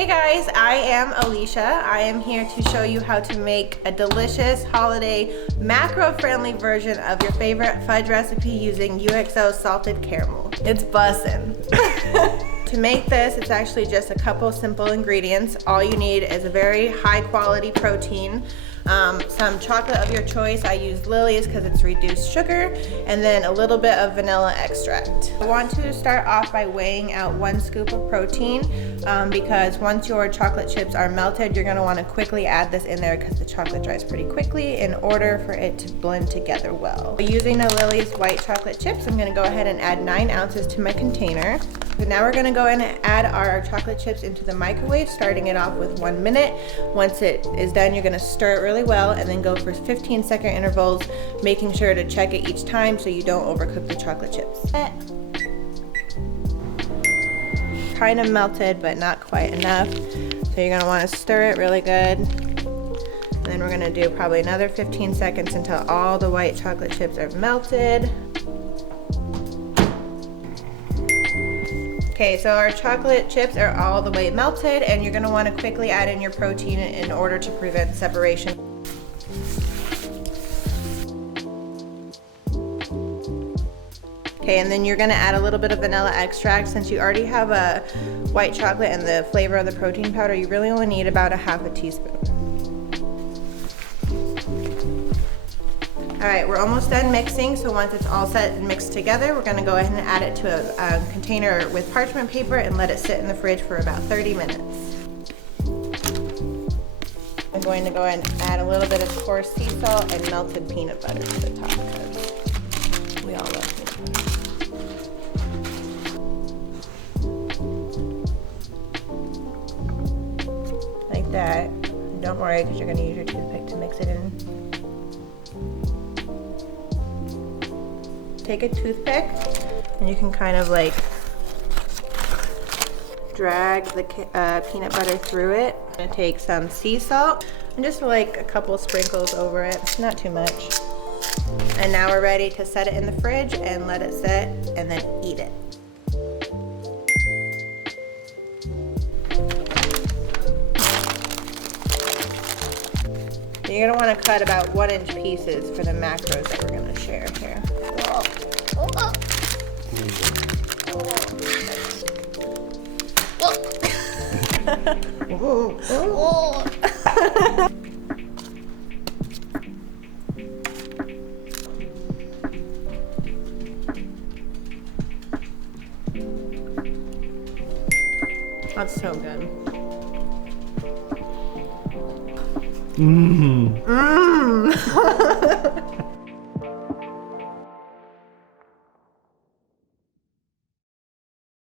Hey guys, I am Alicia. I am here to show you how to make a delicious holiday macro-friendly version of your favorite fudge recipe using UXO Salted Caramel. It's bussin'. To make this, it's actually just a couple simple ingredients. All you need is a very high quality protein, some chocolate of your choice. I use Lily's because it's reduced sugar, and then a little bit of vanilla extract. I want to start off by weighing out 1 scoop of protein because once your chocolate chips are melted, you're going to want to quickly add this in there because the chocolate dries pretty quickly in order for it to blend together well. Using the Lily's white chocolate chips, I'm going to go ahead and add 9 ounces to my container. So now we're going to go in and add our chocolate chips into the microwave, starting it off with 1 minute. Once it is done, you're going to stir it really well and then go for 15-second intervals, making sure to check it each time so you don't overcook the chocolate chips. Kind of melted, but not quite enough. So you're going to want to stir it really good. And then we're going to do probably another 15 seconds until all the white chocolate chips are melted. Okay, so our chocolate chips are all the way melted, and you're gonna wanna quickly add in your protein in order to prevent separation. Okay, and then you're gonna add a little bit of vanilla extract. Since you already have a white chocolate and the flavor of the protein powder, you really only need about 1/2 teaspoon. All right, we're almost done mixing, so once it's all set and mixed together, we're gonna go ahead and add it to a container with parchment paper and let it sit in the fridge for about 30 minutes. I'm going to go ahead and add a little bit of coarse sea salt and melted peanut butter to the top because we all love peanut butter. Like that. Don't worry, because you're gonna use your toothpick to mix it in. Take a toothpick and you can kind of like drag the peanut butter through it. I'm gonna take some sea salt and just like a couple sprinkles over it, not too much. And now we're ready to set it in the fridge and let it sit and then eat it. You're gonna wanna cut about 1-inch pieces for the macros that we're gonna share here. That's so good. Mmm. Mmm.